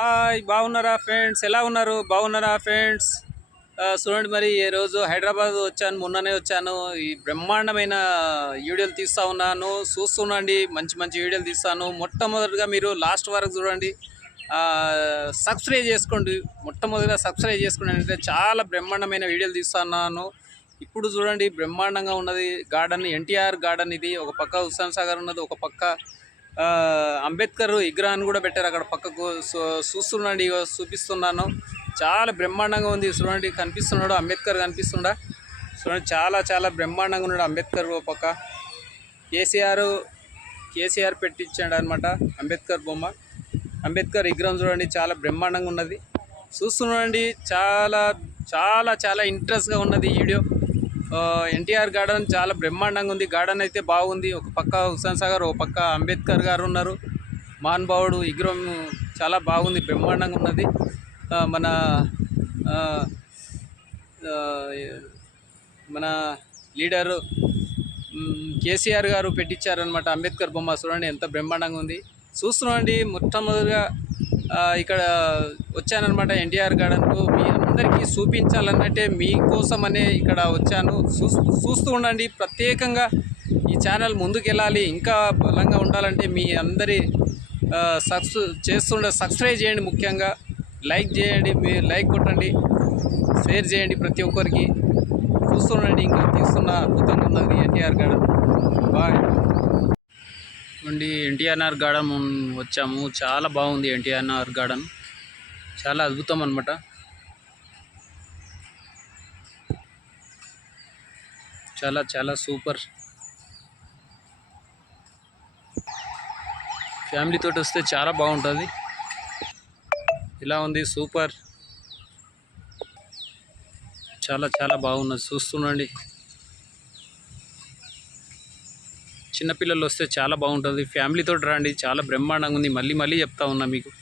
హాయ్ బాగున్నారా ఫ్రెండ్స్? ఎలా ఉన్నారు? బాగున్నారా ఫ్రెండ్స్? చూడండి, మరి ఈ రోజు హైదరాబాద్ వచ్చాను. మొన్ననే వచ్చాను. ఈ బ్రహ్మాండమైన వీడియోలు తీస్తూ ఉన్నాను. చూస్తుండండి, మంచి మంచి వీడియోలు తీస్తాను. మొట్టమొదటిగా మీరు లాస్ట్ వరకు చూడండి. సబ్స్క్రైబ్ చేసుకోండి. మొట్టమొదటిగా సబ్స్క్రైబ్ చేసుకోండి. అంటే చాలా బ్రహ్మాండమైన వీడియోలు తీస్తున్నాను. ఇప్పుడు చూడండి, బ్రహ్మాండంగా ఉన్నది గార్డెన్. ఎన్టీఆర్ గార్డెన్ ఇది. ఒక పక్క హుస్సేన్ సాగర్ ఉన్నది, ఒక పక్క అంబేద్కర్ విగ్రహాన్ని కూడా పెట్టారు అక్కడ పక్కకు. చూస్తున్నాండి, చూపిస్తున్నాను. చాలా బ్రహ్మాండంగా ఉంది. చూడండి, కనిపిస్తున్నాడు అంబేద్కర్, కనిపిస్తుండా? చూడండి, చాలా చాలా బ్రహ్మాండంగా ఉన్నాడు అంబేద్కర్. ఓ పక్క కేసీఆర్ పెట్టించాడు అనమాట అంబేద్కర్ బొమ్మ. అంబేద్కర్ విగ్రహం చూడండి, చాలా బ్రహ్మాండంగా ఉన్నది. చూస్తున్నాండి, చాలా చాలా చాలా ఇంట్రెస్ట్గా ఉన్నది ఈ వీడియో. ఎన్టీఆర్ గార్డెన్ చాలా బ్రహ్మాండంగా ఉంది. గార్డెన్ అయితే బాగుంది. ఒక పక్క హుస్సేన్ సాగర్, ఒక పక్క అంబేద్కర్ గారు ఉన్నారు. మహానుభావుడు విగ్రహం చాలా బాగుంది, బ్రహ్మాండంగా ఉన్నది. మన మన లీడరు కేసీఆర్ గారు పెట్టించారనమాట అంబేద్కర్ బొమ్మ. చూడండి, ఎంత బ్రహ్మాండంగా ఉంది. చూస్తున్నాండి, మొట్టమొదటిగా ఇక్కడ వచ్చానమాట ఎన్టీఆర్ గార్డెన్కు. మీ అందరికీ చూపించాలన్నట్టే మీకోసమనే ఇక్కడ వచ్చాను. చూస్తూ ఉండండి. ప్రత్యేకంగా ఈ ఛానల్ ముందుకెళ్ళాలి, ఇంకా బలంగా ఉండాలంటే మీ అందరి సబ్స్క్రైబ్ చేయండి. ముఖ్యంగా లైక్ చేయండి, మీరు లైక్ కొట్టండి, షేర్ చేయండి ప్రతి ఒక్కరికి. చూస్తుండండి, ఇంకా తీస్తున్న అద్భుతంగా ఉన్నది ఎన్టీఆర్ గార్డెన్. బాయ్ అండి. ఎన్టీఆర్ గార్డెన్ వచ్చాము. చాలా బాగుంది ఎన్టీఆర్ గార్డెన్, చాలా అద్భుతం అనమాట. చాలా చాలా సూపర్. ఫ్యామిలీతో వస్తే చాలా బాగుంటుంది. ఇలా ఉంది, సూపర్. చాలా చాలా బాగున్నది. చూస్తుండండి, చిన్నపిల్లలు వస్తే చాలా బాగుంటుంది. ఫ్యామిలీతో రండి, చాలా బ్రహ్మాండంగా ఉంది. మళ్ళీ మళ్ళీ చెప్తా ఉన్నా మీకు.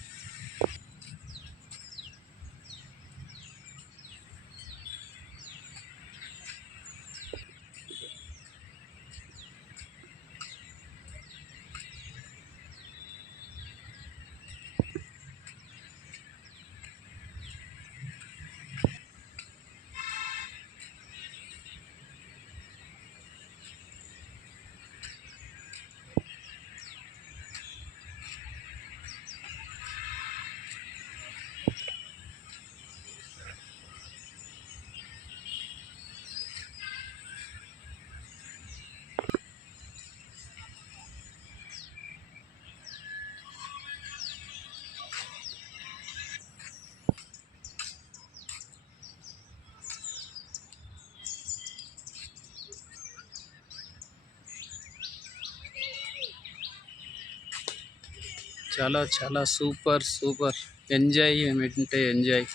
చాలా చాలా సూపర్ సూపర్. ఎంజాయ్ ఏమిటంటే ఎంజాయ్.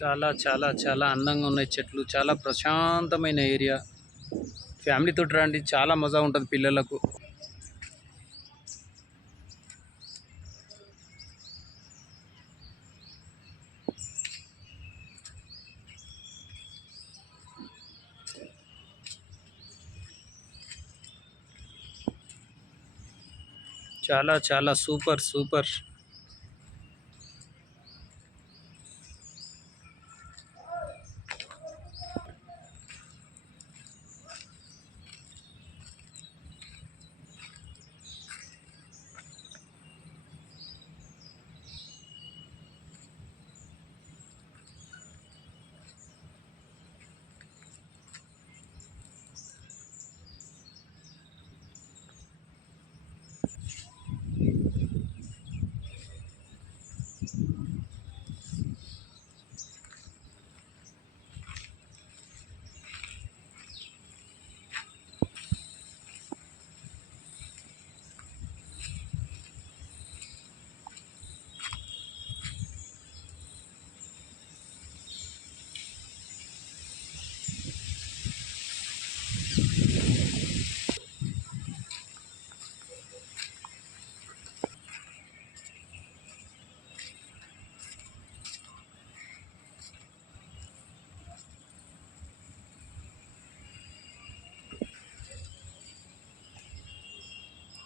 చాలా చాలా చాలా అందంగా ఉన్నాయి చెట్లు. చాలా ప్రశాంతమైన ఏరియా. ఫ్యామిలీతో రండి, చాలా మజా ఉంటుంది పిల్లలకు. చాలా చాలా సూపర్ సూపర్.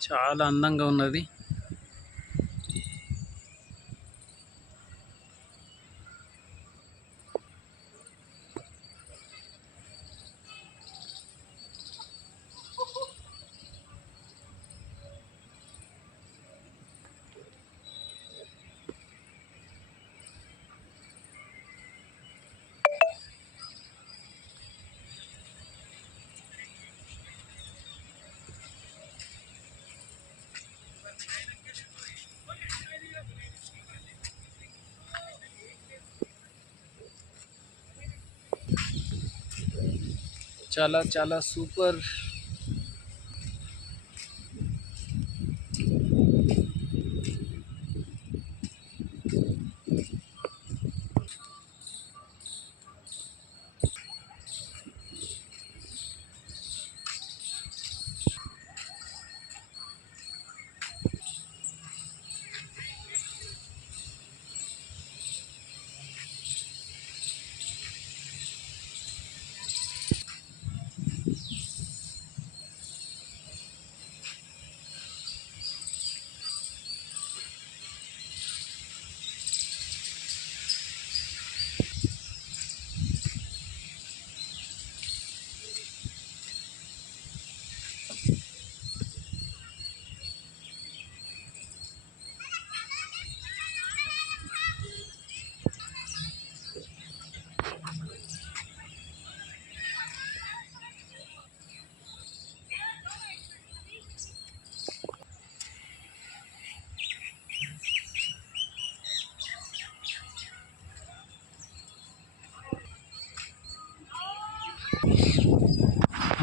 చాలా అందంగా ఉన్నది. చాలా చాలా సూపర్.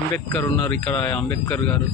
అంబేద్కర్ ఉన్నారు ఇక్కడ, అంబేద్కర్ గారు.